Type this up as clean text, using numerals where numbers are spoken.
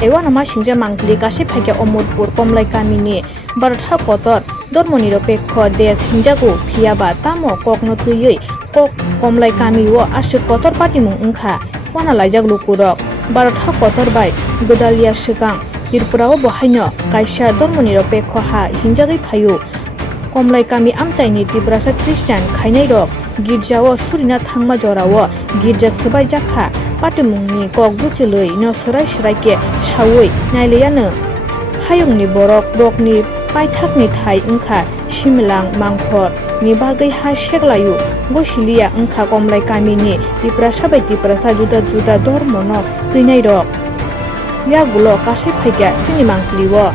ewa nama singja mangli kashe phaike Omodpur Komlai Kamini Bharata Kotor Dormonirapekho desh hingjago phiaba tamo kokno tuyui kok Komlai Kami o ashuk Kotor patimung wngkha wana laijak lukurok Bharata Kotor bai Godalia Sikang Tripura o bohaino kaisa Dormonirapekho ha hingjagui phaio Komlai Kami amchaini Tibrasa Christian khainai rok girjao surina thangma jorao girja sabai jakha patimungni kok buchilui no sarai saraike sawui naileyano hayungni borok rokni paithakni thai wngkha Simlang Mangkhor ni bagui ha seglayu gosilia wngkha Komlai Kamini Tibrasa bai Tibrasa juda juda dormono tuinai rok yagulo kasai phaika sini mangkliwo